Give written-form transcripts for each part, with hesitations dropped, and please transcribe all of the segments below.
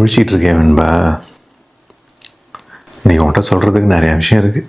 முழிச்சிட்டு இருக்கேன் வெண்பா. நீ உன்கிட்ட சொல்றதுக்கு நிறைய விஷயம் இருக்கு.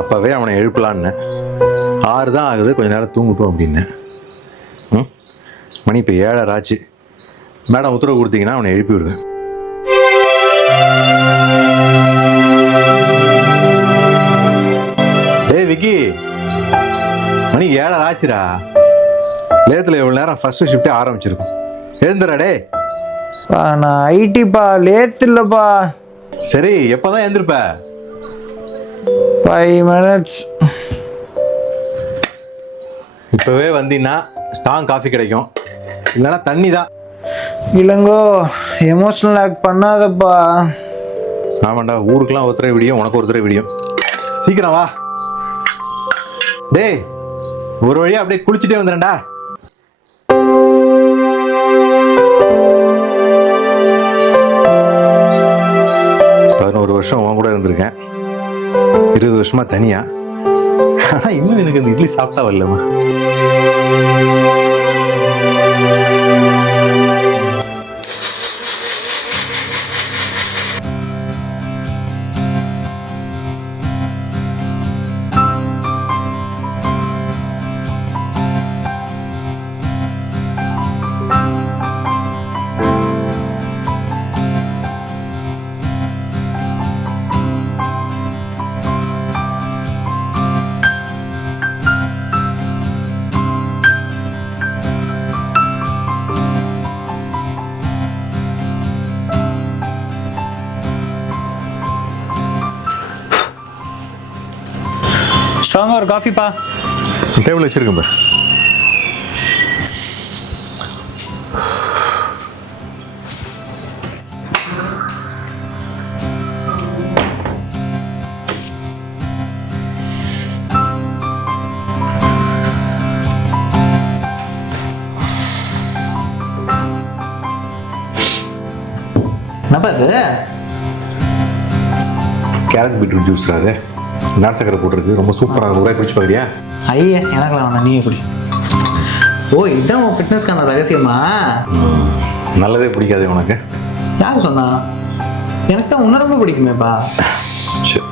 அப்பவே அவனை எழுப்பலான்னு 6 தான் ஆகுது, கொஞ்ச நேரம் தூங்கட்டும் அப்படின்னு. மணி இப்போ 7:30 ஆச்சு. மேடம் உத்தரவு கொடுத்தீங்கன்னா அவனை எழுப்பி விடுவேன். டேய் விக்கி, மணி 7:30 ஆச்சுடா. லேத்தில் எவ்வளோ நேரம் ஃபர்ஸ்ட் ஷிஃப்டே ஆரம்பிச்சிருக்கும். எழுந்துடா டே. நான் ஐடிப்பா, லேத்து இல்லைப்பா. சரி, எப்போ தான் எழுந்திருப்ப? 5 minutes. இப்போவே வந்தீங்கன்னா ஸ்ட்ராங் காஃபி கிடைக்கும், இல்லைன்னா தண்ணி தான். இல்லைங்கோ, எமோஷனல் ஆக்ட் பண்ணாதப்பா. ஆமாண்டா, ஊருக்கெல்லாம் ஒருத்தரை விடியும், உனக்கு ஒருத்தரை விடியும். சீக்கிரம் வா டேய். ஒரு வழியா அப்படியே குளிச்சுட்டே வந்துடுறேன்டா. ஒரு வருஷம் உன் கூட இருந்திருக்கேன், 20 வருஷமா தனியா. ஆனா இன்னும் எனக்கு இந்த இட்லி சாப்பிட்டா வரலமா. ஸ்ட்ராங்காக ஒரு காஃபிப்பா. டேபிள் வச்சிருக்கேன் பார். என்னப்பா இது? கேரட் பீட்ரூட் ஜூஸ் அது, நாட்டு சக்கரை போட்டிருக்கு, ரொம்ப சூப்பராக இருக்கும். குடிச்சு பார்க்குறியா? ஐயா எனக்குலாம் வேணாம், நீயே குடி. ஓ, இதுதான் உன் ஃபிட்னஸ்க்கான ரகசியமா? நல்லதே பிடிக்காது உனக்கு? யார் சொன்னா? எனக்கு தான் உன்னை ரொம்ப பிடிக்குமேப்பா. சரி,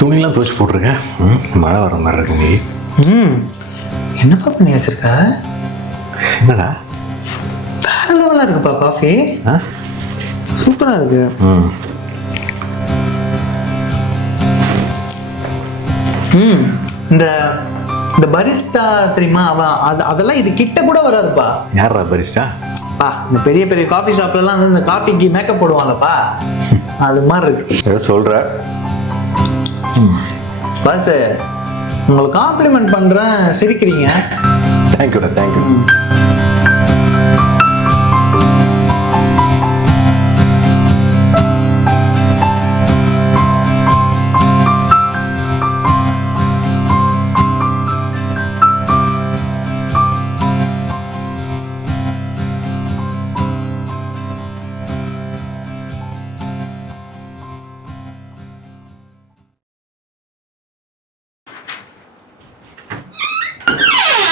துணிலாம் துவைச்சு போட்டிருக்கேன். மழை வர மாதிரி இருக்கு. நீ என்னப்பா பண்ணி வச்சிருக்க? என்னடா வேற லெவலாக இருக்குப்பா காஃபி. சூப்பராக இருக்கு. இந்த இந்த பரிஸ்டா தெரியுமா, அவன் அதெல்லாம் இது கிட்ட கூட வராதுப்பா. யாரா பரிஸ்டா? பா, இந்த பெரிய பெரிய காஃபி ஷாப்லலாம் வந்து இந்த காஃபிக்கு மேக்கப் போடுவாங்கப்பா, அது மாதிரி இருக்கு. சொல்ற பாஸ், உங்களுக்கு காம்ப்ளிமெண்ட் பண்றேன், சிரிக்கிறீங்க. தேங்க்யூடா, தேங்க்யூ.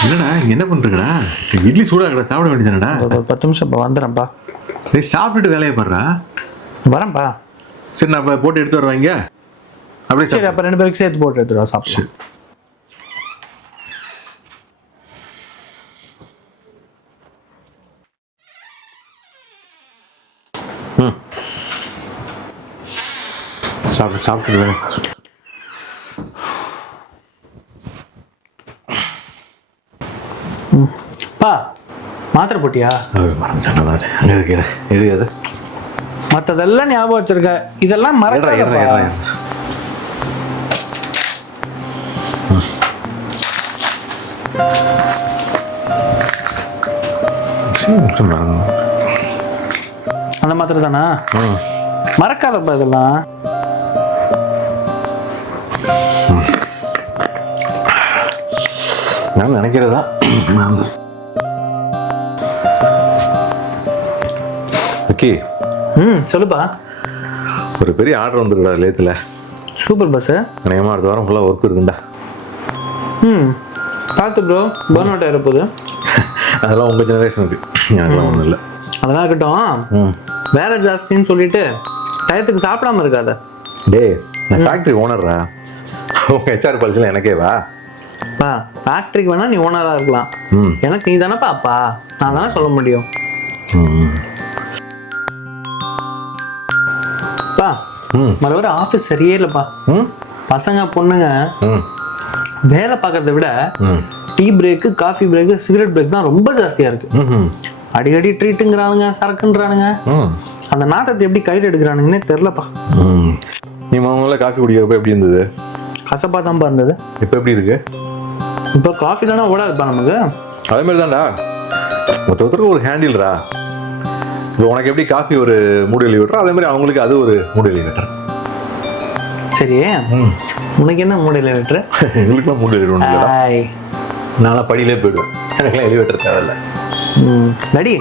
என்னடா இங்க என்ன பண்ணுறா? இட்லி சூடாக சாப்பிட வேண்டியதானடா. ஒரு 10 நிமிஷம் வந்துடுறேன்ப்பா. டேய் சாப்பிட்டுட்டு வேலையை பாடுறா. வரேன்ப்பா. சரி நான் இப்போ போட்டு எடுத்து வருவாங்க. அப்படியே சரி அப்போ 2 பேருக்கு சேர்த்து போட்டு எடுத்துருவா சாப்பிட்டு. ம் சாப்பிட்டு வேலை. பா மாத்திரை போட்டியா? மறந்துட்டேன். அங்கே இருக்கிறேன் எழுதியது. மற்றதெல்லாம் ஞாபகம் வச்சிருக்க, இதெல்லாம் மறக்காதப்பா. அந்த மாத்திரை தானா? மறக்காதப்பா இதெல்லாம். நான் நினைக்கிறதா. ஓகே. சொல்லுப்பா. ஒரு பெரிய ஆர்டர் வந்துருக்கா லேத்தில். Super bus. அநேகமாக அடுத்த வாரம் ஃபுல்லாக ஒர்க் இருக்குண்டா. பார்த்து ப்ரோ, பர்ன் அவுட் ஆகிற போகுது. அதெல்லாம் உங்கள் ஜெனரேஷனுக்கு, எனக்குலாம் ஒன்றும் இல்லை. அதெல்லாம் இருக்கட்டும். வேலை ஜாஸ்தின்னு சொல்லிட்டு டயத்துக்கு சாப்பிடாம இருக்காத. டே நான் ஃபேக்ட்ரி ஓனர்ரா. உங்கள் ஹெச்ஆர் பாலிசியில் எனக்கே வா. பா ஃபேக்ட்ரிக்கு வேணா நீ ஓனராக இருக்கலாம். எனக்கு நீ தானேப்பா அப்பா, நான் தானே சொல்ல முடியும். பா மறு வர ஆஃபீஸ் சரியே இல்லைப்பா. பசங்க பொண்ணுங்க வேலை பார்க்கறத விட tea break, coffee break, cigarette break தான் ரொம்ப ஜாஸ்தியாக இருக்கு. அடிக்கடி ட்ரீட்டுங்கிறானுங்க, சரக்குன்றானுங்க. அந்த நாத்தத்தை எப்படி கையில் எடுக்கிறானுங்கன்னே தெரிலப்பா. நீ முதல்ல காஃபி குடிக்கிறப்ப எப்படி இருந்தது? கசப்பாக தான்ப்பா இருந்தது. இப்போ எப்படி இருக்கு? இப்போ காஃபி தானே ஓடாதுப்பா நமக்கு. அதே மாதிரி தான்டா, ஒருத்தருக்கு ஒரு ஹேண்டில்ரா. இப்போ உனக்கு எப்படி காஃபி ஒரு மூடு எலிவேட்டர், அதே மாதிரி அவங்களுக்கு அது ஒரு மூடு எலிவேட்டர். சரி உனக்கு என்ன மூடு எலிவேட்டர்? எங்களுக்குலாம் மூடு எலிவேட்டர். நான்லாம் படியிலே போயிடுவேன், எனக்குலாம் எலிவேட்டர் தேவையில்லை. டாடி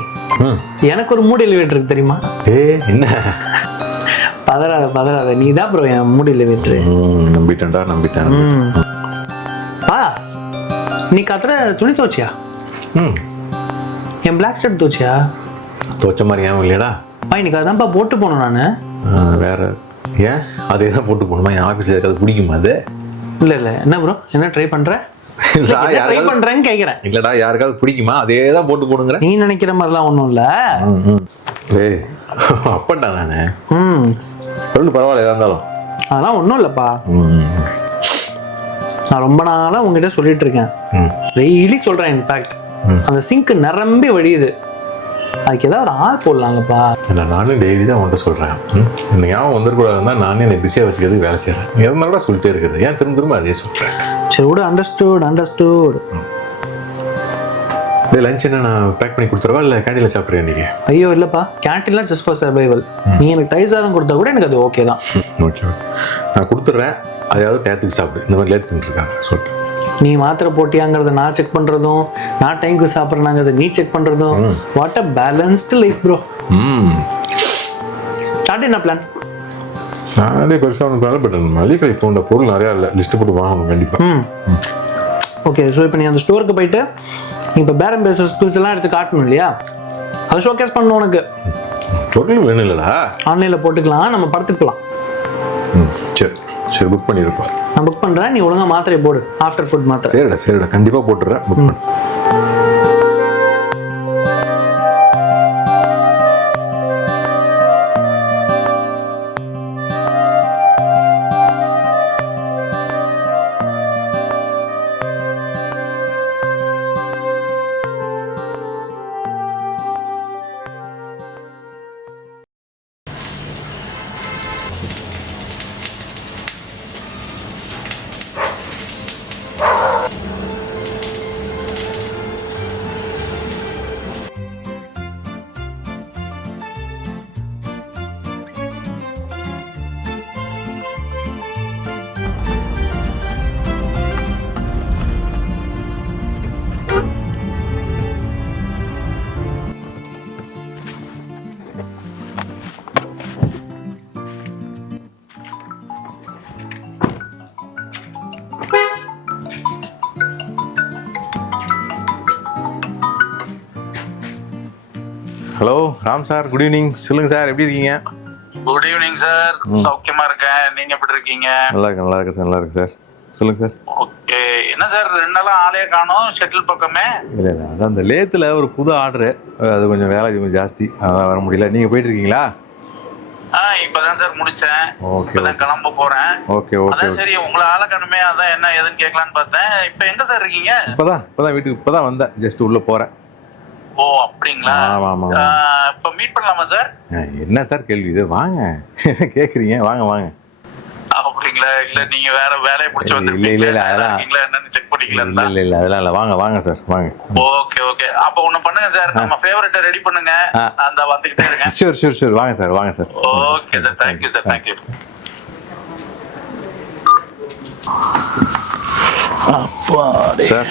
எனக்கு ஒரு மூடு எலிவேட்டர் இருக்கு தெரியுமா? என்ன பதறாத, நீ தான் ப்ரோ என் மூடு எலிவேட்டர். நம்பிட்டேன். பா நீ கத்துற துணி துவச்சியா? என் பிளாக் ஷர்ட் துவச்சியா? துவச்ச மாதிரி ஏன் இல்லையடா? இன்னைக்கு அதான்ப்பா போட்டு போனோம் நான். வேற ஏன் அதே தான் போட்டு போகணுமா? என் ஆஃபீஸில் இருக்கிறது பிடிக்குமா அது? இல்லை என்ன ப்ரோ, என்ன ட்ரை பண்ணுற? ட்ரை பண்ணுறேன்னு கேட்குறேன். இல்லைடா, யாருக்காவது பிடிக்குமா அதே தான் போட்டு போகணுங்கிற? நீ நினைக்கிற மாதிரிலாம் ஒன்றும் இல்லை. ஏய் அப்பட்டா நான் சொல்லு, பரவாயில்ல எதா இருந்தாலும். அதெல்லாம் ஒன்றும் இல்லைப்பா. நான் ரொம்ப நாளாக உங்ககிட்ட சொல்லிட்டு இருக்கேன், டெய்லி சொல்கிறேன். இன்ஃபேக்ட் அந்த சிங்க் நிரம்பி வழியுது, அதுக்கு ஏதாவது ஒரு ஆள் போடலாங்கப்பா. நானும் டெய்லி தான் உன்கிட்ட சொல்கிறேன். இந்த ஞாபகம் வந்துருக்கூடாதுன்னா நானே என்னை பிஸியாக வச்சுக்கிறதுக்கு வேலை செய்கிறேன். எதனால கூட சொல்லிட்டே இருக்கிறது, ஏன் திரும்ப அதே சொல்கிறேன்? சரி விட, அண்டர்ஸ்டூட். லஞ்ச் என்ன நான் பேக் பண்ணி கொடுத்துருவா இல்லை கேண்டீனில் சாப்பிட்றேன் நீங்கள்? ஐயோ இல்லைப்பா, கேண்டீன்லாம் ஜஸ்ட் ஃபார் சர்வைவல். நீங்கள் எனக்கு தயிர் சாதம் கொடுத்தா கூட எனக்கு அது ஓகே தான். ஓகே நான் கொடுத்துட்றேன், அதையாவது டேத்துக்கு சாப்பிடு. இந்த மாதிரி லேட் பண்ணிட்டுருக்காங்க சொல்லிட்டு. நீ மாத்திரை போட்டியாங்கிறத நான் செக் பண்ணுறதும், நான் டைமுக்கு சாப்பிட்றேனாங்கிறத நீ செக் பண்ணுறதும், what a balanced life bro. Start என்ன பிளான்? நானே பெருசாக ஒன்று பிளான் பட் மளிகை இப்போ இந்த பொருள் நிறையா இல்லை, லிஸ்ட்டு போட்டு வாங்கணும் கண்டிப்பாக. ஓகே, ஸோ இப்போ நீ அந்த ஸ்டோருக்கு போயிட்டு நீ இப்போ பேரம் பேசுகிற ஸ்கில்ஸ் எல்லாம் எடுத்து காட்டணும் இல்லையா? அது ஷோகேஸ் பண்ணணும் உனக்கு. பொருள் வேணும் இல்லைடா, ஆன்லைனில் போட்டுக்கலாம், நம்ம படுத்துக்கலாம். சரி புக் பண்ணியிருப்பா. நான் புக் பண்ணுறேன், நீ ஒழுங்காக மாத்திரை போடு, ஆஃப்டர் ஃபுட் மாத்திரை. சரிடா கண்டிப்பாக போட்டுடுறேன், புக் பண்ணு. Hello Ram sir, good evening. சொல்லுங்க சார், எப்படி இருக்கீங்க? Good evening sir. சௌக்கியமா இருக்கேன். நீங்க எப்படி இருக்கீங்க? நல்லா இருக்கேன் சார், நல்லா இருக்கு சார். சொல்லுங்க சார். ஓகே. என்ன சார் 2 நாளா ஆளே காணோம் ஷட்டில் பக்கமே? இல்லை அதான் அந்த லேத்தில் ஒரு புது ஆர்டரு, அது கொஞ்சம் வேலை கொஞ்சம் ஜாஸ்தி, அதான் வர முடியல. நீங்கள் போயிட்டு இருக்கீங்களா? இப்பதான் சார் முடிச்சேன். ஓகே, இப்பதான் கிளம்ப போறேன். Okay okay. அதான் சரி உங்களை ஆளை காணுமே, அதான் என்ன ஏதுன்னு கேட்கலான்னு பார்த்தேன். இப்போ எங்க சார் இருக்கீங்க? இப்போதான் வீட்டுக்கு இப்போதான் வந்தேன், ஜஸ்ட் உள்ளே போகிறேன். ஓ அப்படிங்களா? ஆமாம். இப்போ மீட் பண்ணலாமா சார்? என்ன சார் கேள்வி இது? வாங்க கேட்குறீங்க, வாங்க வாங்க. அப்படிங்களா? இல்ல நீங்க வேற வேலையை பிடிச்சி வந்து இல்ல அதெல்லாம் என்னன்னு செக் பண்ணிக்கலாம். இல்ல அதெல்லாம் இல்ல, வாங்க சார் வாங்க. Okay okay. அப்ப ஒண்ணு பண்ணுங்க சார், நம்ம ஃபேவரட் ரெடி பண்ணுங்க. அந்த வந்துகிட்டே இருக்கேன். ஷூர் வாங்க sir. Okay sir, thank you sir, thank you. Sir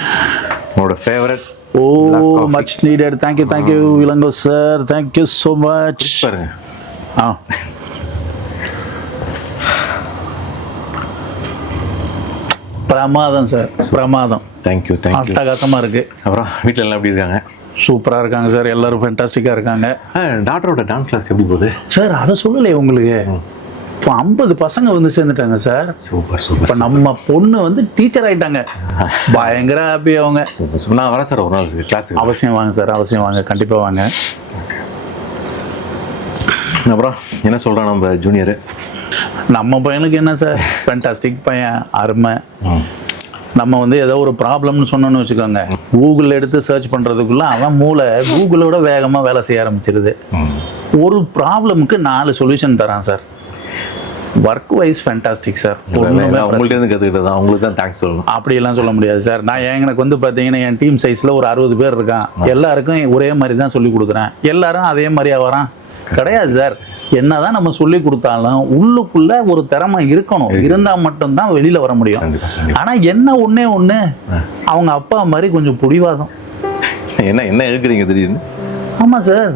உங்களோட favourite. Much needed. Thank you Ilango sir, thank you so much. பாருங்க. பிரமாதம் சார், பிரமாதம். தேங்க்யூ. அட்டகாசமா இருக்கு. அப்புறம் வீட்டில் எல்லாம் எப்படி இருக்காங்க? சூப்பரா இருக்காங்க சார், எல்லாரும் ஃபேண்டாஸ்டிக்கா இருக்காங்க. டாக்டரோட டான்ஸ் கிளாஸ் எப்படி போகுது சார்? அதை சொல்லலையே உங்களுக்கு. இப்போ 50 பசங்க வந்து சேர்ந்துட்டாங்க சார். சூப்பர். இப்போ நம்ம பொண்ணு வந்து டீச்சர் ஆயிட்டாங்க. பயங்கர ஹாப்பி அவங்க. நான் வரேன் சார் ஒரு நாள் கிளாஸ். அவசியம் வாங்க சார், அவசியம் வாங்க, கண்டிப்பா வாங்க. அப்புறம் என்ன சொல்றான் நம்ம ஜூனியரு? நம்ம பையனுக்கு என்ன சார், ஃபேண்டாஸ்டிக் பையன், அருமை. நம்ம வந்து ஏதோ ஒரு ப்ராப்ளம்னு சொன்னோன்னு வச்சுக்கோங்க, கூகுளில் எடுத்து சர்ச் பண்ணுறதுக்குள்ள அவன் மூளை கூகுளோட வேகமாக வேலை செய்ய ஆரம்பிச்சிருது. ஒரு ப்ராப்ளமுக்கு 4 சொல்யூஷன் தரான் sir. Work wise fantastic sir. உங்கள்கிட்ட இருந்து கற்றுக்கிட்டது தான், உங்களுக்கு தான் தேங்க்ஸ் சொல்லணும். அப்படியெல்லாம் சொல்ல முடியாது சார். நான் எனக்கு வந்து பார்த்தீங்கன்னா என் டீம் சைஸில் ஒரு 60 பேர் இருக்கான். எல்லாருக்கும் ஒரே மாதிரி தான் சொல்லி கொடுக்குறேன். எல்லாரும் அதே மாதிரியா வரான்? கிடையாது சார். என்னதான் நம்ம சொல்லி கொடுத்தாலும் உள்ளுக்குள்ள ஒரு திறமை இருக்கணும், இருந்தா மட்டும்தான் வெளியில வர முடியும். ஆனா என்ன ஒண்ணு அவங்க அப்பா மாதிரி கொஞ்சம் புடிவாதம். என்ன எடுக்கிறீங்க திடீர்னு? ஆமா சார்,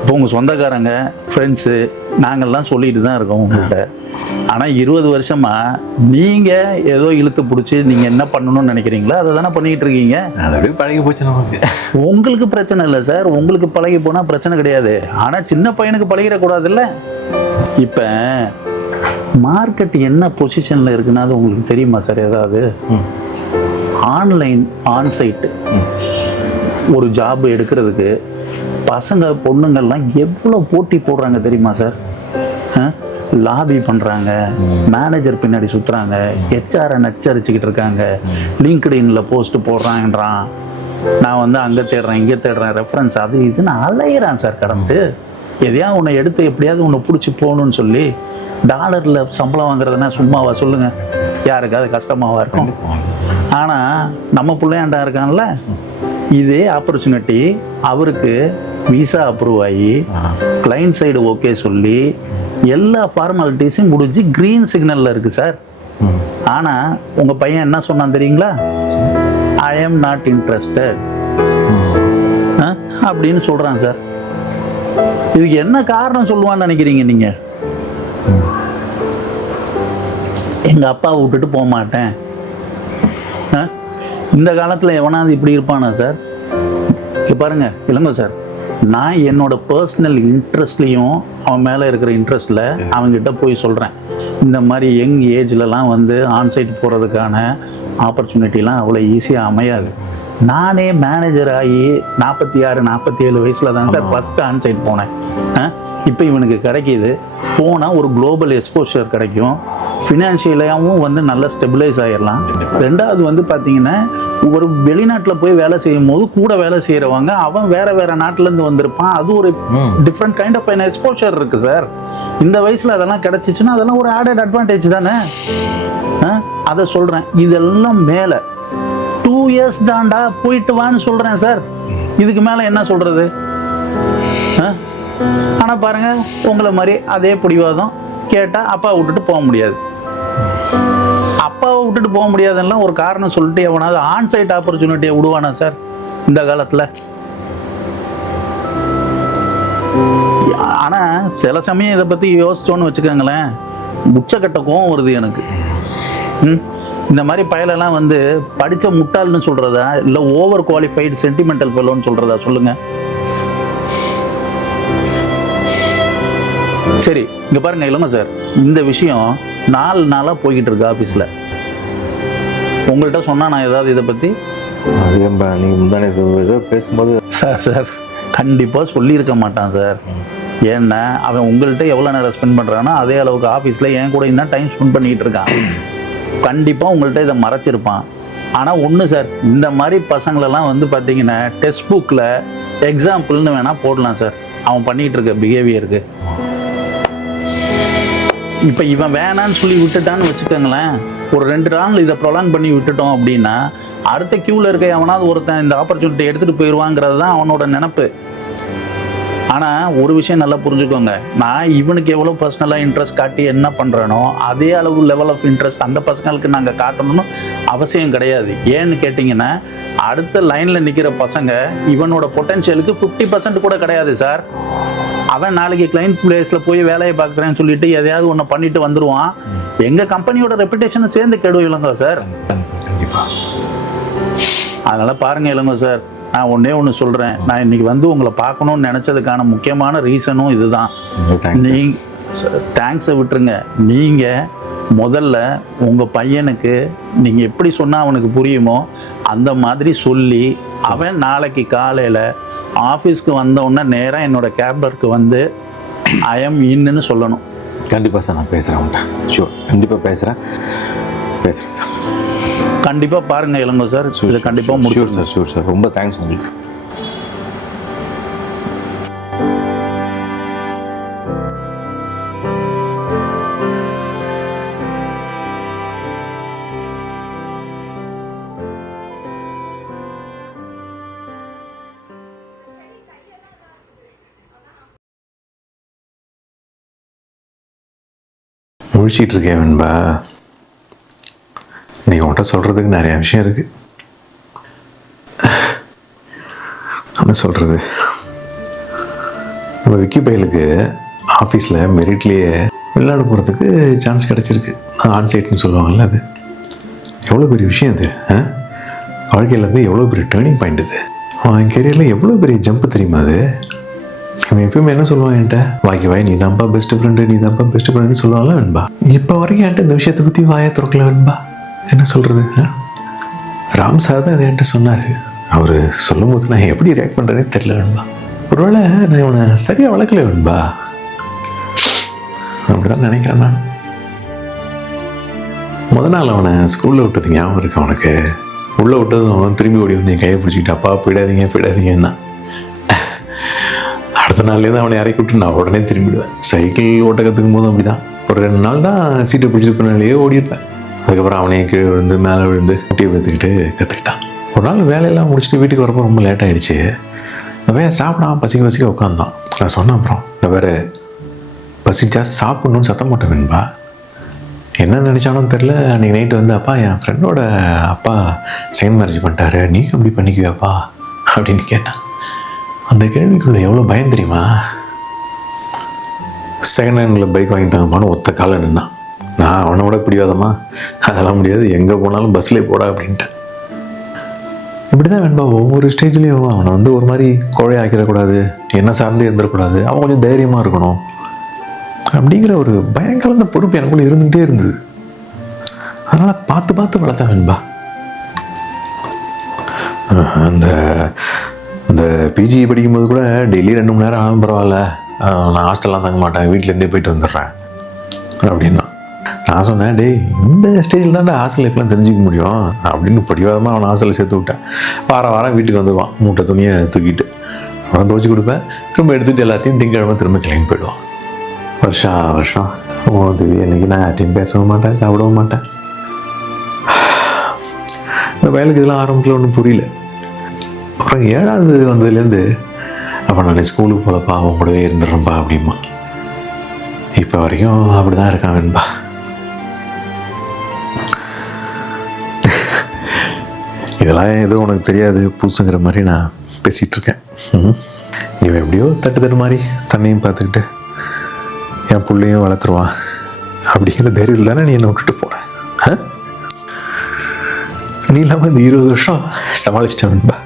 இப்போ உங்க சொந்தக்காரங்க ஃப்ரெண்ட்ஸு நாங்கள்லாம் சொல்லிட்டு தான் இருக்கோம் உங்கள்கிட்ட. ஆனால் 20 வருஷமா நீங்க ஏதோ இழுத்து பிடிச்சி நீங்க என்ன பண்ணணும்னு நினைக்கிறீங்களோ அதை தானே பண்ணிக்கிட்டு இருக்கீங்க. பழகி போச்சு நமக்கு. உங்களுக்கு பிரச்சனை இல்லை சார், உங்களுக்கு பழகி போனா பிரச்சனை கிடையாது. ஆனா சின்ன பையனுக்கு பழகிடக்கூடாதுல்ல. இப்ப மார்க்கெட் என்ன பொசிஷன்ல இருக்குன்னா அது உங்களுக்கு தெரியுமா சார்? ஏதாவது ஆன்லைன் ஆன்சைட் ஒரு ஜாப் எடுக்கிறதுக்கு பசங்க பொண்ணுங்கள்லாம் எவ்வளோ போட்டி போடுறாங்க தெரியுமா சார்? லாபி பண்ணுறாங்க, மேனேஜர் பின்னாடி சுற்றுறாங்க, ஹெச்ஆரை நச்சரிச்சுக்கிட்டு இருக்காங்க, லிங்க்டின்ல போஸ்ட் போடுறாங்கன்றான். நான் வந்து அங்கே தேடுறேன் இங்கே தேடுறேன் ரெஃபரன்ஸ் அது இதுன்னு அலையிறான் சார் கடந்து. எதையா உன்னை எடுத்து எப்படியாவது உன்னை பிடிச்சி போகணும்னு சொல்லி டாலரில் சம்பளம் வாங்குறதுனா சும்மாவா சொல்லுங்க? யாருக்காவது கஷ்டமாவா இருக்கும்? ஆனால் நம்ம பிள்ளையாண்டா இருக்கான்ல, இதே ஆப்பர்ச்சுனிட்டி அவருக்கு விசா அப்ரூவ் ஆகி கிளைண்ட் சைடு ஓகே சொல்லி எல்லா ஃபார்மாலிட்டிஸும் முடிஞ்சு கிரீன் சிக்னல்ல இருக்கு சார். ஆனா உங்க பையன் என்ன சொன்னான் தெரியுங்களா? ஐ எம் நாட் இன்ட்ரெஸ்டட் அப்படின்னு சொல்றான் சார். இதுக்கு என்ன காரணம் சொல்லுவான்னு நினைக்கிறீங்க நீங்க? எங்க அப்பாவை விட்டுட்டு போக மாட்டேன். இந்த காலத்துல எவனாவது இப்படி இருப்பானா சார்? பாருங்க இளங்கோ சார், நான் என்னோட பர்சனல் இன்ட்ரெஸ்ட்லையும் அவன் மேலே இருக்கிற இன்ட்ரெஸ்டில் அவங்ககிட்ட போய் சொல்கிறேன், இந்த மாதிரி யங் ஏஜ்லலாம் வந்து ஆன்சைட் போகிறதுக்கான ஆப்பர்ச்சுனிட்டிலாம் அவ்வளோ ஈஸியாக அமையாது. நானே மேனேஜர் ஆகி 46-47 வயசில் தான் சார் ஃபஸ்ட்டு ஆன்சைட் போனேன். இப்போ இவனுக்கு கிடைக்கிது. போனால் ஒரு குளோபல் எக்ஸ்போஷர் கிடைக்கும், ஃபினான்ஷியலாகவும் வந்து நல்லா ஸ்டெபிலைஸ் ஆகிடலாம். ரெண்டாவது வந்து பார்த்தீங்கன்னா ஒரு வெளிநாட்டில் போய் வேலை செய்யும் போது கூட வேலை செய்கிறவங்க அவன் வேற நாட்டிலேருந்து வந்திருப்பான். அது ஒரு டிஃப்ரெண்ட் கைண்ட் ஆஃப் எக்ஸ்போஷர் இருக்குது சார். இந்த வயசில் அதெல்லாம் கிடைச்சிச்சுன்னா அதெல்லாம் ஒரு ஆடட் அட்வான்டேஜ் தானே. அதை சொல்கிறேன். இதெல்லாம் மேலே 2 இயர்ஸ் தாண்டா போயிட்டு வான்னு சொல்கிறேன் சார். இதுக்கு மேலே என்ன சொல்கிறது? ஆனால் பாருங்க உங்களை மாதிரி அதே பிடிவாதம். கேட்டால் அப்பா விட்டுட்டு போக முடியாது. அப்பாவை விட்டுட்டு போக முடியாதுன்னா ஒரு காரணம் சொல்லிட்டு எவனாவது ஆன்சைட் ஆப்பர்ச்சுனிட்டியை விடுவானா சார் இந்த காலத்தில்? ஆனால் சில சமயம் இதை பற்றி யோசிச்சோன்னு வச்சுக்கோங்களேன், உச்சக்கட்ட கோவம் வருது எனக்கு. இந்த மாதிரி பயலெல்லாம் வந்து படித்த முட்டாள்னு சொல்கிறதா இல்லை ஓவர் குவாலிஃபைடு சென்டிமெண்டல் ஃபெல்லோன்னு சொல்கிறதா சொல்லுங்கள்? சரி இங்க பாருங்க இளங்க சார், இந்த விஷயம் 4 நாளா போய்கிட்டு இருக்கு ஆபீஸ்ல. உங்கள்கிட்ட சொன்னா நான் ஏதாவது இதை பத்தி அது ஏன்பா நீங்கள் முந்தானே ஏதோ பேசும்போது சார் கண்டிப்பா சொல்லியிருக்க மாட்டான் சார். ஏன்னா அவன் உங்கள்கிட்ட எவ்வளோ நேரம் ஸ்பெண்ட் பண்ணுறான்னா அதே அளவுக்கு ஆஃபீஸில் என் கூட இன்னும் டைம் ஸ்பெண்ட் பண்ணிக்கிட்டு இருக்கான். கண்டிப்பாக உங்கள்கிட்ட இதை மறைச்சிருப்பான். ஆனால் ஒன்று சார், இந்த மாதிரி பசங்களெல்லாம் வந்து பார்த்தீங்கன்னா டெக்ஸ்ட் புக்கில் எக்ஸாம்பிள்னு வேணால் போடலாம் சார் அவன் பண்ணிகிட்டு இருக்க பிஹேவியருக்கு. இப்போ இவன் வேணான்னு சொல்லி விட்டுட்டான்னு வச்சுக்கோங்களேன், ஒரு 2 நாள் இதை ப்ரொலாங் பண்ணி விட்டுட்டோம் அப்படின்னா அடுத்த கியூவில் இருக்க எவனாவது ஒருத்தன் இந்த ஆப்பர்ச்சுனிட்டி எடுத்துகிட்டு போயிடுவாங்கிறது தான் அவனோட நினப்பு. ஆனால் ஒரு விஷயம் நல்லா புரிஞ்சுக்கோங்க, நான் இவனுக்கு எவ்வளோ பர்சனலாக இன்ட்ரெஸ்ட் காட்டி என்ன பண்ணுறேனோ அதே அளவு லெவல் ஆஃப் இன்ட்ரெஸ்ட் அந்த பசங்களுக்கு நாங்கள் காட்டணும்னு அவசியம் கிடையாது. ஏன்னு கேட்டிங்கன்னா அடுத்த லைனில் நிற்கிற பசங்க இவனோட பொட்டென்ஷியலுக்கு 50% கூட கிடையாது சார். அவன் நாளைக்கு கிளைண்ட் பிளேஸில் போய் வேலையை பார்க்குறேன்னு சொல்லிட்டு எதையாவது ஒன்று பண்ணிட்டு வந்துடுவான். எங்கள் கம்பெனியோட ரெப்புடேஷனை சேர்ந்து கெடுவோம் இளங்கோ சார். கண்டிப்பாக. அதனால் பாருங்கள் இளங்கோ சார், நான் ஒன்று சொல்கிறேன். நான் இன்னைக்கு வந்து உங்களை பார்க்கணும்னு நினச்சதுக்கான முக்கியமான ரீசனும் இதுதான். தேங்க்ஸை விட்டுருங்க. நீங்கள் முதல்ல உங்கள் பையனுக்கு நீங்கள் எப்படி சொன்னால் அவனுக்கு புரியுமோ அந்த மாதிரி சொல்லி அவன் நாளைக்கு காலையில் ஆஃபீஸ்க்கு வந்தவுடனே நேராக என்னோட கேபருக்கு வந்து ஐ எம் இன்னுன்னு சொல்லணும். கண்டிப்பாக சார், நான் பேசுகிறேன் உங்கள்கிட்ட. ஷூர், கண்டிப்பாக பேசுகிறேன் சார். கண்டிப்பாக பாருங்கள் இளங்கோ சார், இதை கண்டிப்பாக முடியும் சார். ஷூர் சார், ரொம்ப தேங்க்ஸ் உங்களுக்கு. முழிச்சிட்டு இருக்கேன் வெண்பா. நீ உன்கிட்ட சொல்கிறதுக்கு நிறைய விஷயம் இருக்குது. என்ன சொல்கிறது, நம்ம விக்கி பையலுக்கு ஆஃபீஸில் மெரிட்லேயே வெளிநாடு போகிறதுக்கு சான்ஸ் கிடச்சிருக்கு. ஆன்சைட்னு சொல்லுவாங்கள்ல, அது எவ்வளோ பெரிய விஷயம் அது. வாழ்க்கையிலேருந்து எவ்வளோ பெரிய டேர்னிங் பாயிண்ட் இது. அவன் கெரியரில் எவ்வளோ பெரிய ஜம்ப் தெரியுமா அது. இவன் எப்பயுமே என்ன சொல்லுவான் என்கிட்ட, வாய் நீ தான்ப்பா பெஸ்ட் ஃப்ரெண்டுன்னு சொல்லுவாங்கல்ல வெண்பா. இப்போ வரைக்கும் என்கிட்ட இந்த விஷயத்தை பற்றி வாயை திறக்கல வெண்பா. என்ன சொல்கிறது, ராம் சார் தான் அதை என்கிட்ட சொன்னார். அவர் சொல்லும் போது நான் எப்படி ரியாக்ட் பண்ணுறேனே தெரியல வெண்பா. ஒருவேளை நான் இவனை சரியாக வளர்க்கல வெண்பா, அப்படிதான் நினைக்கிறேன் நான். நாள் அவனை ஸ்கூலில் விட்டது ஞாபகம் இருக்கு அவனுக்கு. உள்ளே விட்டதும் அவன் திரும்பி ஓடி வந்து என் கையை பிடிச்சிக்கிட்டு, அப்பா போயிடாதீங்கன்னா. அடுத்த நாள்லேருந்து அவனை இறக்கி விட்டு நான் உடனே திரும்பிடுவேன். சைக்கிள் ஓட்ட கற்றுக்கும் போதும் அப்படிதான். ஒரு 2 நாள் தான் சீட்டை பிடிச்சிட்டு பின்னாலேயே ஓடிருப்பேன். அதுக்கப்புறம் அவனே கீழே விழுந்து மேலே விழுந்து குட்டியை பார்த்துக்கிட்டு கற்றுக்கிட்டான். ஒரு நாள் வேலையெல்லாம் முடிச்சுட்டு வீட்டுக்கு வரப்போ ரொம்ப லேட் ஆகிடுச்சு. அவன் சாப்பிடாம பசிக்க உட்காந்தான். நான் சொன்னேன், அப்புறம் இந்த வேறு பசிச்சா சாப்பிட்ணுன்னு சத்தம் போட்டேன் வெண்பா. என்ன நினச்சாலும் தெரில. அன்றைக்கி நைட்டு வந்து, அப்பா என் ஃப்ரெண்டோட அப்பா செகண்ட் மேரேஜ் பண்ணிட்டாரு, நீ எப்படி பண்ணிக்குவியாப்பா அப்படின்னு கேட்டான். அந்த கேள்விக்குள்ள எவ்வளோ பயம் தெரியுமா. செகண்ட் ஹேண்டில் பைக் வாங்கி தாங்கப்பான்னு ஒத்த காலை நின்னான். நான் அவனோட பிடிவாதமா, அதெல்லாம் முடியாது, எங்கே போனாலும் பஸ்லேயே போடா அப்படின்ட்டேன். இப்படி தான் வேணும்பா ஒவ்வொரு ஸ்டேஜ்லேயும் அவனை வந்து ஒரு மாதிரி கோழை ஆக்கிடக்கூடாது, என்ன சார்ந்து இருந்துடக்கூடாது, அவன் கொஞ்சம் தைரியமாக இருக்கணும் அப்படிங்கிற ஒரு பயங்கரந்த பொறுப்பு எனக்குள்ளே இருந்துகிட்டே இருந்தது. அதனால் பார்த்து வளர்த்தேன் வேணும்பா. இந்த பிஜி படிக்கும்போது கூட டெய்லி 2 மணி நேரம் ஆகும், பரவாயில்ல, நான் ஹாஸ்டல்லாம் தங்க மாட்டேன், வீட்டிலேருந்தே போயிட்டு வந்துடுறேன் அப்படின்னா. நான் சொன்னேன், டேய் இந்த ஸ்டேஜில் தான் ஹாஸ்டல் லைஃப்லாம் தெரிஞ்சிக்க முடியும் அப்படின்னு படிவாதமாக அவனை ஹாஸ்டலில் சேர்த்து விட்டேன். வாரம் வீட்டுக்கு வந்துடுவான், மூட்டை துணியை தூக்கிட்டு. அப்புறம் துவச்சி கொடுப்பேன், திரும்ப எடுத்துகிட்டு எல்லாத்தையும் திங்கக்கிழமை திரும்ப கிளம்பி போயிடுவான். வருஷம் ஓதுது. அன்றைக்கி நான் யார்ட்டையும் பேசவும் மாட்டேன், சாப்பிடவும் மாட்டேன். இந்த வயலுக்கு இதெல்லாம் ஆரம்பத்தில் ஒன்றும் புரியல. அப்புறம் 7வது வந்ததுலேருந்து, அப்போ நான் ஸ்கூலுக்கு போகலப்பா, அவன் கூடவே இருந்துடுறேன்ப்பா அப்படிமா. இப்போ வரைக்கும் அப்படி தான் இருக்கான் வேணும்பா. இதெல்லாம் எதுவும் உனக்கு தெரியாது, புதுசுங்கிற மாதிரி நான் பேசிகிட்டு இருக்கேன். இவன் எப்படியோ தட்டு மாதிரி தண்ணியும் பார்த்துக்கிட்டு என் பிள்ளையும் வளர்த்துருவான் அப்படிங்கிற தைரியத்தில் தானே நீ என்னை விட்டுட்டு போன. நீ இல்லாமல் இந்த 20 வருஷம் சமாளிச்சிட்டேன் வேணும்பா.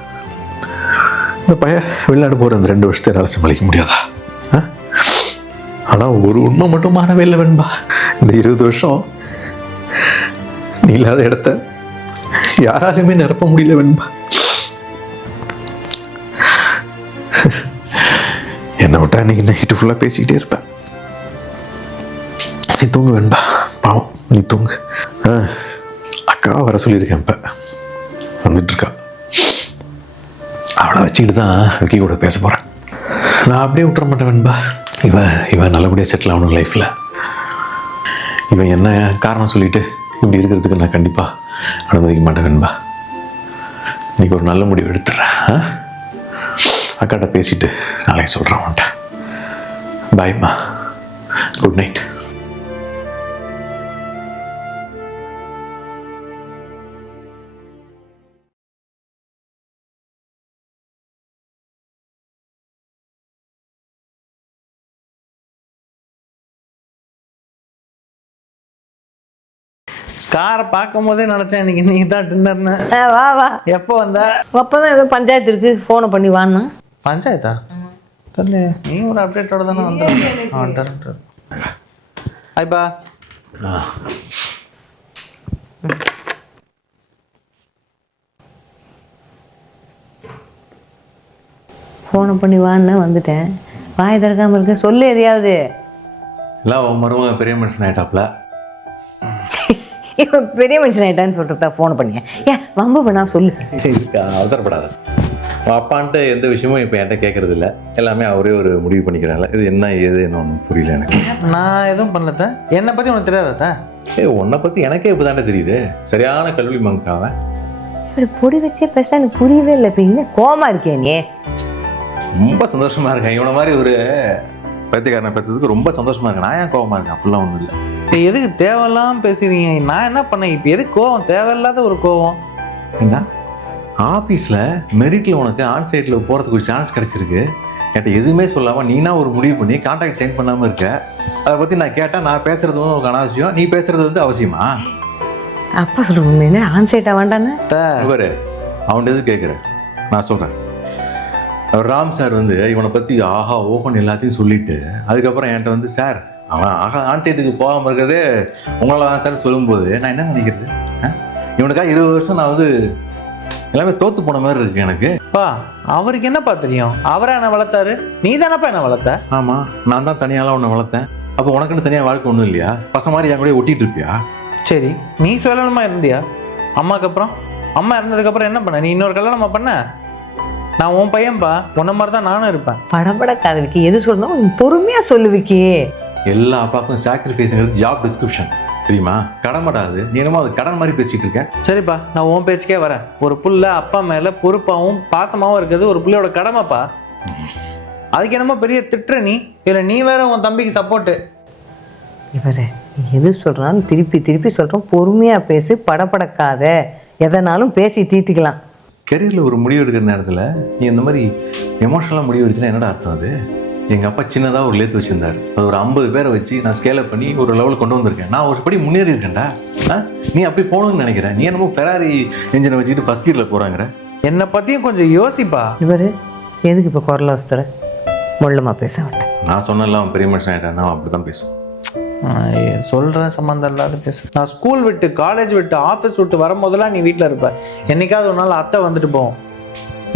இந்த பையன் வெளிநாடு போகிற அந்த 2 வருஷத்தை என்னால் சமாளிக்க முடியாதா? ஆனால் ஒரு உண்மை மட்டும் மாறவே இல்லை வெண்பா. இந்த 20 வருஷம் நீ இல்லாத இடத்த யாராலுமே நிரப்ப முடியல வெண்பா. என்னை விட்டா இன்னைக்கு நைட்டு ஃபுல்லாக பேசிக்கிட்டே இருப்பேன். நீ தூங்கு வெண்பா, பாவம் நீ தூங்கு. அக்காவை வர சொல்லியிருக்கேன், இப்போ வந்துட்டு இருக்கா. அவளை வச்சுக்கிட்டு தான் விக்கி கூட பேச போகிறேன். நான் அப்படியே விட்டுற மாட்டேன் வெண்பா. இவன் நல்லபடியாக செட்டில் ஆகணும் லைஃப்பில். இவன் என்ன காரணம் சொல்லிட்டு இப்படி இருக்கிறதுக்கு நான் கண்டிப்பாக அனுமதிக்க மாட்டேன் வெண்பா. இன்னைக்கு ஒரு நல்ல முடிவு எடுத்துடுறேன். அக்காட்ட பேசிட்டு நாளைக்கு சொல்கிறேன் அவன்கிட்ட. பாய்மா, குட் நைட். காரை பார்க்கும் போதே நினைச்சேன் இன்னைக்கு நீ தான் டின்னர்னு. வா வா. எப்போ வந்த? அப்பதான் ஏதோ பஞ்சாயத்து இருக்கு, போனை பண்ணி வான்னா. பஞ்சாயத்தா? தெரியல, நீ ஒரு அப்டேட்டோட தானே வந்த. ஐப்பா போனை பண்ணி வான்னு வந்துட்டேன். வாய் திறக்காம இருக்க, சொல்லு எதையாவது. எல்லாம் உன் மருமக பெரிய மனுஷன் ஆயிட்டாப்ல. இப்போ பெரிய மனுஷன் ஆயிட்டான்னு சொல்றதா ஃபோன் பண்ணிய? ஏன் வம்பு பண்ணா சொல்லு. அவசரப்படாத. அப்பான்ட்டு எந்த விஷயமும் இப்போ என்கிட்ட கேட்கறது இல்லை. எல்லாமே அவரே ஒரு முடிவு பண்ணிக்கிறாங்கள. இது என்ன ஏது என்ன ஒன்றும் புரியல எனக்கு. நான் எதுவும் பண்ணலத்த. என்னை பற்றி உனக்கு தெரியாதா? உன்னை பற்றி எனக்கே இப்போ தானே தெரியுது. சரியான கல்வி மங்காவன். இப்படி பொடி வச்சே பேச எனக்கு புரியவே இல்லை. இப்போ என்ன கோமா இருக்கே நீ? ரொம்ப சந்தோஷமா இருக்கேன். இவனை மாதிரி ஒரு பேத்திக்காரனை பெற்றதுக்கு ரொம்ப சந்தோஷமா இருக்கேன். நான் ஏன் கோவமா இருக்கேன்? அப்படிலாம் ஒன்றும் இல்லை. இப்போ எதுக்கு தேவையில்லாம பேசுறீங்க? நான் என்ன பண்ணேன்? இப்போ எதுக்கு கோவம்? தேவையில்லாத ஒரு கோவம் என்ன? ஆஃபீஸில் மெரிட்டில் உனக்கு ஆன்சைட்டில் போகிறதுக்கு ஒரு சான்ஸ் கிடச்சிருக்கு. என்கிட்ட எதுவுமே சொல்லாமல் நீனா ஒரு முடிவு பண்ணி கான்ட்ராக்ட் சைன் பண்ணாமல் இருக்க. அதை பற்றி நான் கேட்டால் நான் பேசுறது ஒரு அனாவசியம், நீ பேசுறது வந்து அவசியமா? அப்பா சொல்லுங்க, என்ன ஆன்சைட்டா வேண்டான்னு இவர் அவன்கிட்ட எது கேட்குறேன்? நான் சொல்கிறேன். ராம் சார் வந்து இவனை பற்றி ஆஹா ஓஹோன்னு எல்லாத்தையும் சொல்லிட்டு அதுக்கப்புறம் என்கிட்ட வந்து சார் அவன் ஆஹா ஆன்சைட்டுக்கு போகாமல் இருக்கிறதே உங்களால் தான் சார் சொல்லும்போது நான் என்ன நினைக்கிறது? இவனுக்காக 20 வருஷம் நான் வந்து எல்லாமே தோத்து போன மாதிரி இருக்கு எனக்கு. பா அவருக்கு என்னப்பா தெரியும்? அவரை என்ன வளர்த்தாரு? நீ தானப்பா என்ன வளர்த்த? ஆமாம், நான் தான் தனியாலாம் உன்னை வளர்த்தேன். அப்போ உனக்குன்னு தனியாக வாழ்க்கை ஒன்றும் இல்லையா? பசங்க மாதிரி என் கூட ஒட்டிகிட்டு இருப்பியா? சரி, நீ சொல்லணுமா இருந்தியா? அம்மாக்கு அப்புறம் அம்மா இறந்ததுக்கப்புறம் என்ன பண்ண? நீ இன்னொரு கல்யாணமா பண்ண? நான் உன் பையன்பா, உன்ன மாதிரி தான் நானும் இருப்பேன். படபடக்காத விக்கி, எது சொல்லணும் பொறுமையா சொல்லு விக்கி. எல்லா அப்பாவுக்கும் சாக்ரிஃபைஸுங்கிறது ஜாப் டிஸ்கிரிப்ஷன் தெரியுமா? கடமைடாது. நீ என்னமோ அது கடன் மாதிரி பேசிட்டு இருக்க. சரிப்பா, நான் உன் பேச்சுக்கே வரேன். ஒரு புள்ள அப்பா மேல பொறுப்பாகவும் பாசமாகவும் இருக்கிறது ஒரு புள்ளையோட கடமைப்பா. அதுக்கு என்னமோ பெரிய திட்டுற நீ. இல்லை நீ வேற உன் தம்பிக்கு சப்போர்ட்டு. இவரே எது சொல்றான்னு திருப்பி திருப்பி சொல்றோம். பொறுமையா பேசு, படபடக்காத. எதனாலும் பேசி தீர்த்துக்கலாம். கெரியரில் ஒரு முடிவு எடுக்கிற நேரத்தில் நீ இந்த மாதிரி எமோஷனலாக முடிவு எடுத்துனா என்னடா அர்த்தம்? அது எங்கள் அப்பா சின்னதாக ஒரு லேத்து வச்சுருந்தார். அது ஒரு 50 பேரை வச்சு நான் ஸ்கேலப் பண்ணி ஒரு லெவலில் கொண்டு வந்திருக்கேன். நான் ஒரு படி முன்னேறி இருக்கேன்டா. நீ அப்படி போகணும்னு நினைக்கிறேன். நீ என்னமோ ஃபெராரி இன்ஜினை வச்சுக்கிட்டு ஃபர்ஸ்ட் கியரில் போகிறாங்கிற. என்னை பற்றியும் கொஞ்சம் யோசிப்பா. இவர் எதுக்கு இப்போ குரல வசுத்துற? மொல்லமாக பேச மாட்டேன். நான் சொன்னல அவன் பெரிய மனுஷன் ஆகிட்டான், அவன் அப்படி தான் பேசும். சொல்கிறேன், சம்மந்தம் இல்லாத பேசு. நான் ஸ்கூல் விட்டு காலேஜ் விட்டு ஆஃபீஸ் விட்டு வரும்போதெல்லாம் நீ வீட்டில் இருப்ப. என்னைக்காவது ஒரு நாள் அத்தை வந்துட்டு போவோம்.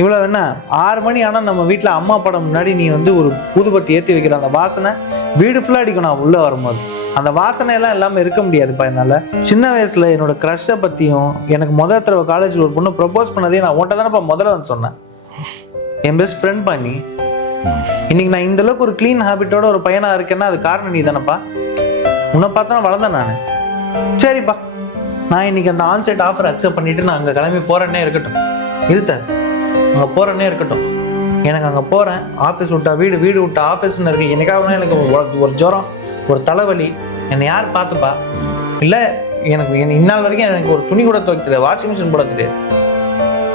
இவ்வளோ என்ன 6 மணி ஆனால் நம்ம வீட்டில் அம்மா படம் முன்னாடி நீ வந்து ஒரு ஊதுபத்தி ஏற்றி வைக்கிற அந்த வாசனை வீடு ஃபுல்லாக அடிக்கும். நான் உள்ளே வரும்போது அந்த வாசனையெல்லாம் இல்லாமல் இருக்க முடியாதுப்பா என்னால். சின்ன வயசில் என்னோட க்ரஷ்ஷை பற்றியும் எனக்கு முதல் தடவை காலேஜில் ஒரு பொண்ணு ப்ரப்போஸ் பண்ணதையும் நான் உன்ட்ட தானேப்பா முதல்ல வந்து சொன்னேன். என் பெஸ்ட் ஃப்ரெண்ட் பண்ணி இன்னைக்கு நான் இந்த அளவுக்கு ஒரு க்ளீன் ஹேபிட்டோட ஒரு பையனாக இருக்கேன்னா அது காரணம் நீ தானேப்பா. உன்னை பார்த்தா நான் வளர்ந்தேன் நான். சரிப்பா, நான் இன்னைக்கு அந்த ஆன்சைட் ஆஃபர் அக்செப்ட் பண்ணிட்டு நான் அங்கே கிளம்பி போகிறேன்னே இருக்கட்டும். இருத்த அங்கே போகிறேன்னே இருக்கட்டும். எனக்கு அங்கே போகிறேன். ஆஃபீஸ் விட்டா வீடு, வீடு விட்டா ஆஃபீஸ்ன்னு இருக்கு. என்னைக்காவது எனக்கு ஒரு ஜுரம், ஒரு தலைவலி, என்னை யார் பார்த்துப்பா? இல்லை எனக்கு இந்நாள் வரைக்கும் எனக்கு ஒரு துணி கூட துவைக்க தெரியாது, வாஷிங் மிஷின் போட தெரியாது.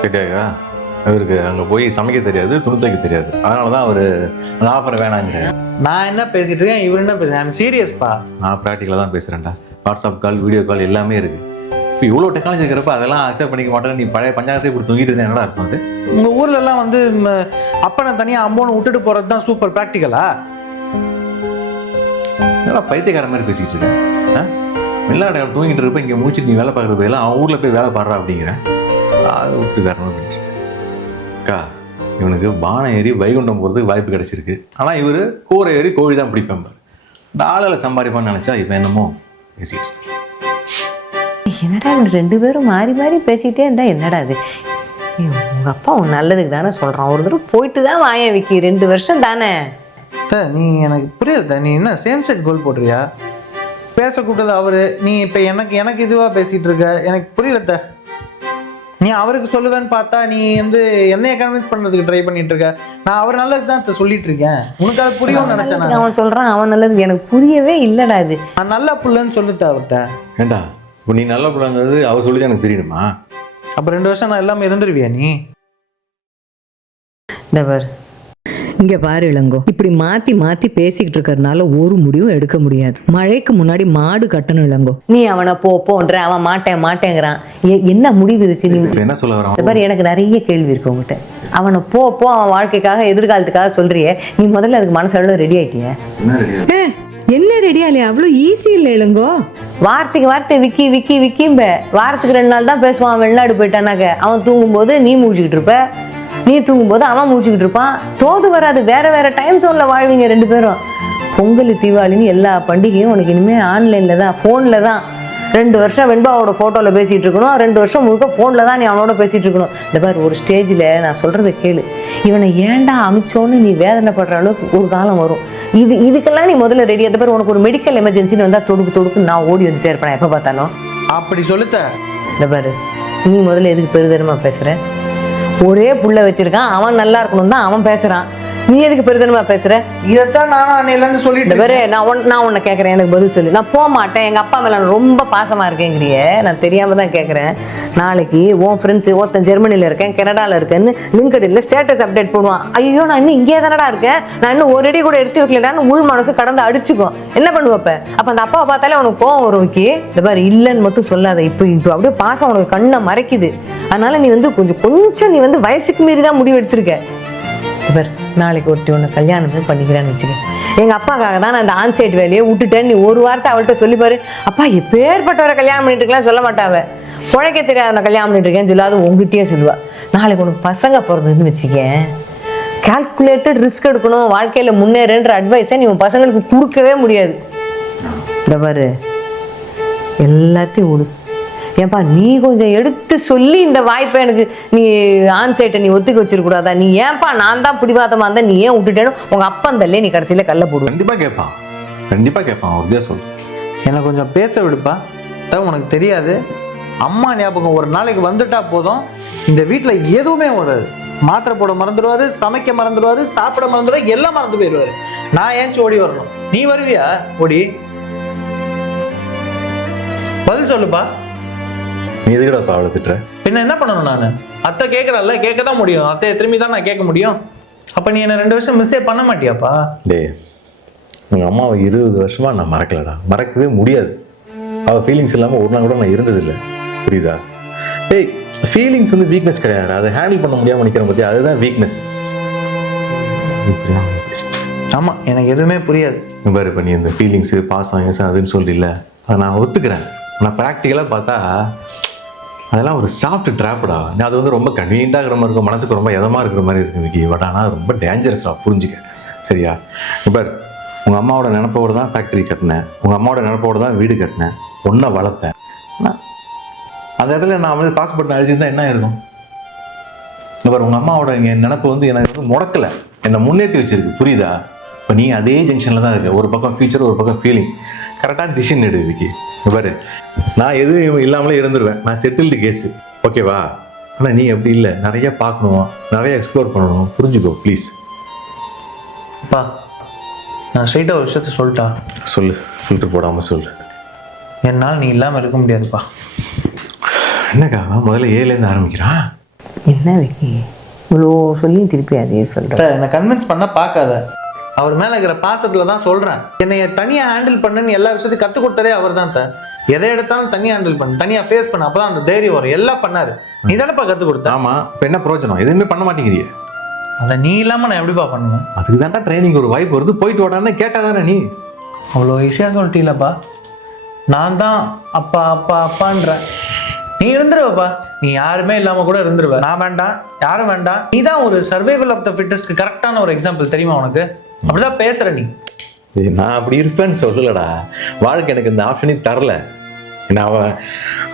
கேட்டாக்கா அவருக்கு அங்கே போய் சமைக்க தெரியாது, துணி துவைக்க தெரியாது. அதனால தான் அவர் அந்த ஆஃபரை வேணாங்கிற. நான் என்ன பேசிட்டு இருக்கேன், இவர் என்ன பேசுறேன்? ஐம் சீரியஸ்ப்பா. நான் ப்ராக்டிக்கலாக தான் பேசுகிறேன்டா. வாட்ஸ்அப் கால், வீடியோ கால் எல்லாமே இருக்குது. இப்போ இவ்வளோ டெக்னாலஜி இருக்கிறப்ப அதெல்லாம் அக்செப்ட் பண்ணிக்க மாட்டேன். நீ பழைய பஞ்சாயத்தை இப்படி தூங்கிட்டு இருந்தா என்னடா அர்த்தம்? அது உங்கள் ஊர்ல எல்லாம் வந்து அப்பனை தனியாக அம்போன்னு விட்டுட்டு போகிறது தான் சூப்பர் ப்ராக்டிக்கலா? என்னடா பைத்தியக்கார மாதிரி பேசிக்கிட்டு இருக்கேன். வெளிநாடு தூங்கிட்டு இருப்ப இங்கே முடிச்சுட்டு நீ வேலை பார்க்குறது எல்லாம் அவன் ஊரில் போய் வேலை பாடுறா அப்படிங்கிறேன். அதை விட்டு காரணம் பண்ணிட்டு அக்கா, இவனுக்கு பானம் ஏறி வைகுண்டம் போகிறதுக்கு வாய்ப்பு கிடைச்சிருக்கு. ஆனால் இவர் கூரை ஏறி கோழி தான் பிடிப்பேன். இந்த ஆளில் சம்பாதிப்பான்னு நினச்சா இப்போ என்னமோ பேசிட்டு இருக்கேன். என்னடா இவங்க 2 பேரும் மாறி மாறி பேசிக்கிட்டே இருந்தா என்னடா இது? உங்க அப்பா உன் நல்லதுக்கு தானே சொல்றான். ஒரு தடவை போயிட்டு தான் வாயன் விக்கி, 2 வருஷம் தானே. நீ எனக்கு புரியுது. நீ என்ன சேம் செட் கோல் போடுறியா? பேச கூப்பிட்டது அவரு, நீ இப்போ எனக்கு இதுவாக பேசிகிட்டு இருக்க. எனக்கு புரியல. நீ அவருக்கு சொல்லுவேன்னு பார்த்தா நீ வந்து என்னைய கன்வின்ஸ் பண்ணுறதுக்கு ட்ரை பண்ணிட்டு இருக்க. நான் அவர் நல்லதுக்கு தான் சொல்லிட்டு இருக்கேன். உனக்கு அது புரியும்னு நினச்சேன். அவன் சொல்கிறான் அவன் நல்லது, எனக்கு புரியவே இல்லைடா இது. நான் நல்ல புள்ளன்னு சொல்லிட்டு அவர்கிட்ட. ஏண்டா இப்போ நீ நல்ல பிள்ளைங்கிறது அவ சொல்லி எனக்கு தெரியணுமா? அப்போ 2 வருஷம் நான் எல்லாமே இருந்துருவியா நீ? டவர் இங்கே பாரு இளங்கோ, இப்படி மாற்றி மாற்றி பேசிக்கிட்டு இருக்கிறதுனால ஒரு முடிவும் எடுக்க முடியாது. மழைக்கு முன்னாடி மாடு கட்டணும் இளங்கோ. நீ அவனை போன்ற அவன் மாட்டேங்கிறான். என்ன முடிவு இருக்கு? நீ என்ன சொல்ல வர? பாரு, எனக்கு நிறைய கேள்வி இருக்கு உங்ககிட்ட. அவனை போ அவன் வாழ்க்கைக்காக எதிர்காலத்துக்காக சொல்றியே, நீ முதல்ல அதுக்கு மனசளவு ரெடி ஆயிட்டிய? என்ன ரெடி ஆகலையா? அவ்வளோ ஈஸி இல்லை இளங்கோ. வார்த்தைக்கு வார்த்தை விக்கி விக்கி விக்கிம்ப. வாரத்துக்கு 2 நாள் தான் பேசுவான். வெளிநாடு போயிட்டானாக்க அவன் தூங்கும்போது நீ மூழ்கிட்டு இருப்ப, நீ தூங்கும்போது அவன் மூழ்கிட்டு இருப்பான். தோது வராது. வேற டைம் ஜோன்ல வாழ்வீங்க 2 பேரும். பொங்கல் தீபாவளின்னு எல்லா பண்டிகையும் உனக்கு இனிமேல் ஆன்லைனில் தான், ஃபோனில் தான். 2 வருஷம் வெண்பாவோட ஃபோட்டோவில் பேசிகிட்டு இருக்கணும். 2 வருஷம் முழுக்க ஃபோனில் தான் நீ அவனோட பேசிகிட்டு இருக்கணும். இந்த மாதிரி ஒரு ஸ்டேஜில் நான் சொல்கிறத கேளு. இவனை ஏன்டா அமிச்சோன்னு நீ வேதனைப்படுற அளவுக்கு ஒரு காலம் வரும். இதுக்கெல்லாம் நீ முதல்ல ரெடி. அந்த மாதிரி உனக்கு ஒரு மெடிக்கல் எமர்ஜென்சின்னு வந்தால் தொடுக்கு நான் ஓடி வந்துட்டே இருப்பேன் எப்போ பார்த்தாலும். அப்படி சொல்லுத்த. இந்த பாரு, நீ முதல்ல எதுக்கு பெருதனமாக பேசுகிற? ஒரே புள்ள வச்சிருக்கான், அவன் நல்லா இருக்கணும் தான் அவன் பேசுகிறான். நீ எதுக்கு பெருதனமா பேசுற? இதைத்தான் நானும் அன்னையிலேருந்து சொல்லிட்டு வேறு. நான் உன்னை கேட்குறேன், எனக்கு பதில் சொல்லு. நான் போக மாட்டேன், எங்கள் அப்பா மேலே நான் ரொம்ப பாசமாக இருக்கேங்கிறியே. நான் தெரியாமல் தான் கேட்குறேன். நாளைக்கு உன் ஃப்ரெண்ட்ஸு ஒருத்தன் ஜெர்மனியில் இருக்கேன், கனடாவில் இருக்கேன்னு லிங்க்டின்ல ஸ்டேட்டஸ் அப்டேட் போடுவான். ஐயோ நான் இன்னும் இங்கே தானடா இருக்கேன், நான் இன்னும் ஒரு அடி கூட எடுத்து வைக்கலடான்னு உள் மனசு கடந்து அடிச்சுக்கும். என்ன பண்ணுவப்ப? அப்போ அந்த அப்பாவை பார்த்தாலே உனக்கு கோவம் வரும். விக்கி, இந்த மாதிரி இல்லைன்னு மட்டும் சொல்லாத. இப்போ அப்படியே பாசம் உனக்கு கண்ணை மறைக்குது. அதனால நீ வந்து கொஞ்சம் நீ வந்து வயசுக்கு மீறி தான் முடிவு எடுத்திருக்க. இவர் நாளைக்கு ஒருத்தி ஒன்று கல்யாணமே பண்ணிக்கிறான்னு வச்சுக்க. எங்கள் அப்பாக்காக தான் நான் இந்த ஆன்சைட் வேலையை விட்டுட்டேன். நீ ஒரு வார்த்தை அவள்கிட்ட சொல்லிப்பாரு. அப்பா எப்பேற்பட்டவரை கல்யாணம் பண்ணிட்டு இருக்கலாம் சொல்ல மாட்டாவ. குழைக்க தெரியாத கல்யாணம் பண்ணிட்டு இருக்கேன்னு சொல்லாது உங்ககிட்டயே சொல்லுவா. நாளைக்கு உனக்கு பசங்க பிறந்ததுன்னு வச்சுக்க, கால்குலேட்டட் ரிஸ்க் எடுக்கணும், வாழ்க்கையில் முன்னேறன்ற அட்வைஸை நீ உன் பசங்களுக்கு கொடுக்கவே முடியாது. இந்த பாரு, எல்லாத்தையும் விடு. ஏன்பா நீ கொஞ்சம் எடுத்து சொல்லி இந்த வாய்ப்பை எனக்கு நீ ஆன்சைட்டை நீ ஒத்துக்க வச்சிருக்கூடாதா? நீ ஏன்பா நான் தான் பிடிவாதமாக இருந்தா நீ ஏன் விட்டுட்டேன்னு உங்கள் அப்பா அந்தல்லே நீ கடைசியில் கல்ல போடு. கண்டிப்பாக கேட்பான். உறுதியாக சொல்லு. எனக்கு கொஞ்சம் பேச விடுப்பா. உனக்கு தெரியாது, அம்மா ஞாபகம் ஒரு நாளைக்கு வந்துட்டா போதும், இந்த வீட்டில் எதுவுமே வராது. மாத்திரை போட மறந்துடுவாரு, சமைக்க மறந்துடுவாரு, சாப்பிட மறந்துடுவாரு, எல்லாம் மறந்து போயிடுவாரு. நான் ஏன்ச்சு ஓடி வரணும்? நீ வருவியா ஓடி? பதில் சொல்லுப்பா. நீ எதுக்கடா அவளை திட்டுற? பின்ன என்ன பண்ணணும்? நான் அத்தை கேட்கறல்ல, கேட்க தான் முடியும். அத்தையை திரும்பி தான் நான் கேட்க முடியும். அப்போ நீ என்ன 2 வருஷம் மிஸ்ஸே பண்ண மாட்டியாப்பா? டே, உங்கள் அம்மாவை 20 வருஷமா நான் மறக்கலடா, மறக்கவே முடியாது. அவள் ஃபீலிங்ஸ் இல்லாமல் ஒரு நாள் கூட நான் இருந்ததில்லை, புரியுதா? டேய், ஃபீலிங்ஸ் வந்து வீக்னஸ் கிடையாது, அதை ஹேண்டில் பண்ண முடியாமல் நிற்கிறேன் பற்றி, அதுதான் வீக்னஸ். ஆமாம், எனக்கு எதுவுமே புரியாது. பாரு, இப்போ நீ இந்த ஃபீலிங்ஸு பாசம் ஏசம் அதுன்னு சொல்லிடல, அதை நான் ஒத்துக்கிறேன். நான் ப்ராக்டிக்கலாக பார்த்தா அதெல்லாம் ஒரு சாஃப்ட் ட்ராப்டா. அது வந்து ரொம்ப கன்வீனியண்டாக இருக்கிற மாதிரி இருக்கும், மனசுக்கு ரொம்ப இதமாக இருக்கிற மாதிரி இருக்கு விக்கி. பட் ஆனால் அது ரொம்ப டேஞ்சரஸ்டா, புரிஞ்சுக்க. சரியா? இப்போ உங்கள் அம்மாவோட நினப்போடு தான் ஃபேக்ட்ரி கட்டினேன், உங்கள் அம்மாவோட நினப்போடு தான் வீடு கட்டினேன், ஒன்றை வளர்த்தேன். அந்த இடத்துல நான் வந்து பாஸ் பட்டன் அழிச்சிருந்தா என்ன இருக்கும்? இப்போ உங்கள் அம்மாவோட நினப்பு வந்து எனக்கு வந்து முடக்கலை, என்னை முன்னேற்றி வச்சிருக்கு, புரியுதா? இப்போ நீ அதே ஜங்ஷனில் தான் இருக்க. ஒரு பக்கம் ஃபியூச்சர், ஒரு பக்கம் ஃபீலிங். கரெக்டான டிசிஷன் எடு விக்கி. பாரு, நான் எதுவும் இல்லாமலே இருந்துருவேன், நான் செட்டில்டு கேஸு, ஓகேவா? ஆனால் நீ அப்படி இல்லை, நிறைய பார்க்கணும், நிறைய எக்ஸ்ப்ளோர் பண்ணணும், புரிஞ்சுக்கோ ப்ளீஸ். அப்பா, நான் ஸ்ட்ரைட்டாக ஒரு விஷயத்த சொல்லிட்டா? சொல்லு, ஃபில்டர் போடாமல் சொல்லு. என்னால் நீ இல்லாமல் இருக்க முடியாதுப்பா. என்னக்கா முதல்ல ஏலேருந்து ஆரம்பிக்கிறான்? என்ன விக்கி இவ்வளோ சொல்லி திருப்பி அதே சொல்கிறேன். என்னை கன்வின்ஸ் பண்ண பார்க்காத. அவர் மேலே இருக்கிற பாசத்தில் தான் சொல்கிறேன். என்னை தனியாக ஹேண்டில் பண்ணுன்னு எல்லா விஷயத்தையும் கற்றுக் கொடுத்ததே அவர் தான். எதை எடுத்தாலும் தனியாக ஹேண்டில் பண்ணு, தனியாக ஃபேஸ் பண்ண, அப்போ தான் அந்த தைரியம் வரும். எல்லாம் பண்ணாரு, நீ தானேப்பா கற்றுக் கொடுத்த. ஆமாம், இப்போ என்ன பிரயோஜனம்? எதுவுமே பண்ண மாட்டேங்கிறியே. அதை நீ இல்லாமல் நான் எப்படிப்பா பண்ணுவேன்? அதுக்கு தான்டா ட்ரைனிங் ஒரு வாய்ப்பு வருது, போயிட்டு வாடான்னு கேட்டால் தானே நீ. அவ்வளோ ஈஸியாக சொல்லிட்டீங்களப்பா. நான் தான் அப்பா அப்பா அப்பான்றேன். நீ இருந்துருவப்பா. நீ யாருமே இல்லாமல் கூட இருந்துருவ. நான் வேண்டாம், யாரும் வேண்டாம். நீ தான் ஒரு சர்வைவல் ஆஃப் த ஃபிட்டஸ்ட்க்கு கரெக்டான ஒரு எக்ஸாம்பிள், தெரியுமா உனக்கு? அப்படிதான் பேசுற நீ. நான் அப்படி இருப்பேன்னு சொல்லலடா. வாழ்க்கை எனக்கு இந்த ஆப்ஷனே தரல. நான்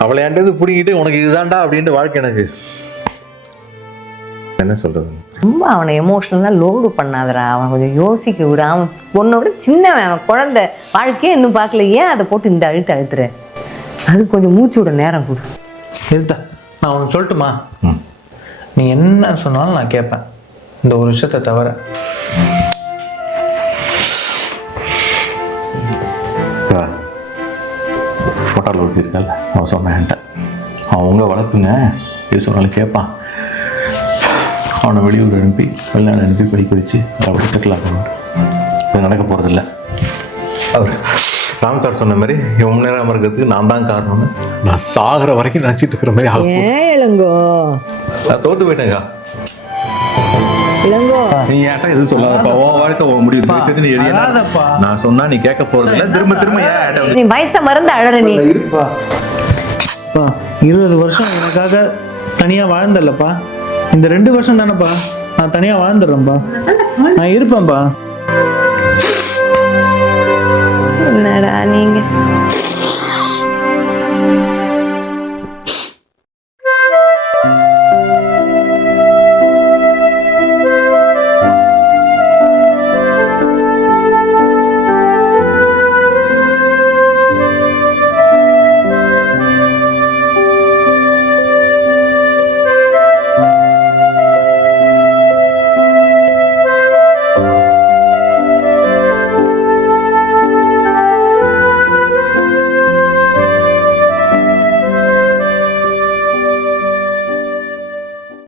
அவளை ஏண்டது பிடிக்கிட்டு உனக்கு இதுதான்டா அப்படின்ட்டு வாழ்க்கை எனக்கு என்ன சொல்றது. ரொம்ப அவனை எமோஷனலாக லோடு பண்ணாதடா. அவன் கொஞ்சம் யோசிக்க விட. அவன் பொண்ணை விட சின்னவன், அவன் குழந்தை வாழ்க்கையே இன்னும் பார்க்கல. ஏன் அதை போட்டு இந்த அழுத்துற? அது கொஞ்சம் மூச்சு விட நேரம் கொடு. இருட்டா, நான் உனக்கு சொல்லட்டுமா? நீ என்ன சொன்னாலும் நான் கேட்பேன், இந்த ஒரு விஷயத்தை தவிர. ஃபோட்டோவில் ஊற்றிருக்கல, அவன் சொன்னேன்ட்ட அவன் உங்களை வளர்ப்புங்க, எது சொன்னாலும் கேட்பான். அவனை வெளியூர் அனுப்பி வெளிநாடு அனுப்பி படிக்க வச்சு அப்படி செட்டில் ஆகணும். இது நடக்க போகிறதில்ல. அவர் ராம் சார் சொன்ன மாதிரி இவன் முன்னேறாமல் இருக்கிறதுக்கு நான் தான் காரணம்னு நான் சாகிற வரைக்கும் நினச்சிட்டு இருக்கிற மாதிரி ஆகும். ஏன் இளங்கோ? நான் தோற்று போயிட்டேங்க. இளங்கோ, நீ ஏன்டா எதுவும் சொல்லாதப்பா, உன் வாழ்க்கை உன் முடிவு. நான் சொன்னா நீ கேட்க போறதில்ல. திரும்ப திரும்ப ஏன் நீ வயசை மறந்து அழற நீ? இருப்பா 20 வருஷம் எனக்காக தனியாக வாழ்ந்தல்லப்பா. இந்த 2 வருஷம் தானேப்பா நான் தனியாக வாழ்ந்துடுறேன்ப்பா. நான் இருப்பேன்ப்பா. என்னடா நீங்க?